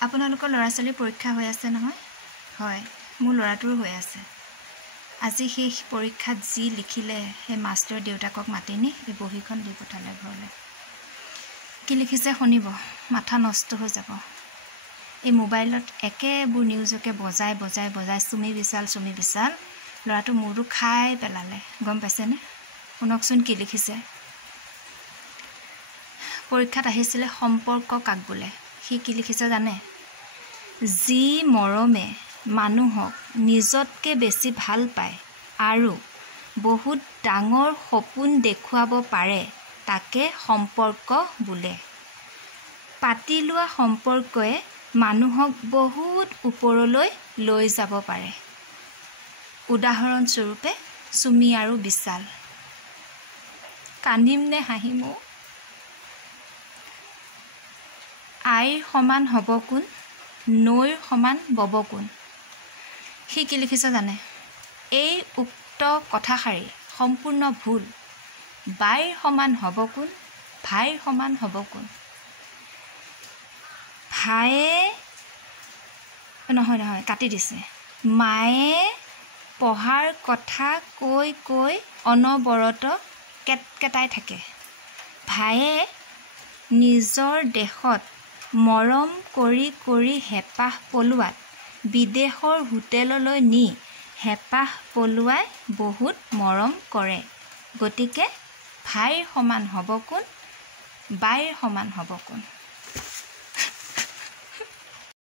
আপোনালোকৰ ল'ৰা ছোৱালীৰ পৰীক্ষা হৈ আছে নহয়? হয়, মোৰ ল'ৰাটোৰ হৈ আছে। আজি সেই পৰীক্ষাত যি লিখিলে সেই মাষ্টৰ দেউতাকক মাতি নি এই বহীখন দি পঠালে ঘৰলৈ। কি লিখিছে শুনিব, মাথা নষ্ট হৈ যাব। এই মোবাইলত একেবোৰ নিউজকে বজাই বজাই বজাই চুমি বিশাল ল'ৰাটো মূৰটো খাই পেলালে, গম পাইছেনে? শুনকচোন কি লিখিছে। পৰীক্ষাত আহিছিলে সম্পৰ্ক কাক বোলে। সি কি লিখিছে জানে? যি মৰমে মানুহক নিজতকৈ বেছি ভাল পায় আৰু বহুত ডাঙৰ সপোন দেখুৱাব পাৰে তাকে সম্পৰ্ক বোলে। পাতি লোৱা সম্পৰ্কই মানুহক বহুত ওপৰলৈ লৈ যাব পাৰে। উদাহৰণস্বৰূপে চুমি আৰু বিশাল। কান্দিম নে হাঁহিম? আইৰ সমান হ'ব কোন, নৈৰ সমান বব কোন। সি কি লিখিছে জানে? এই উক্ত কথাষাৰি সম্পূৰ্ণ ভুল। বাইৰ সমান হ'ব কোন, ভাইৰ সমান হ'ব কোন। ভায়ে নহয় কাটি দিছে। মায়ে পঢ়াৰ কথা কৈ কৈ অনবৰত কেটকেটাই থাকে। ভায়ে নিজৰ দেশত মৰম কৰি কৰি হেঁপাহ পলোৱাত বিদেশৰ হোটেললৈ নি হেঁপাহ পলোৱাই বহুত মৰম কৰে। গতিকে ভাইৰ সমান হ'ব কোন, বাইৰ সমান হ'ব কোন।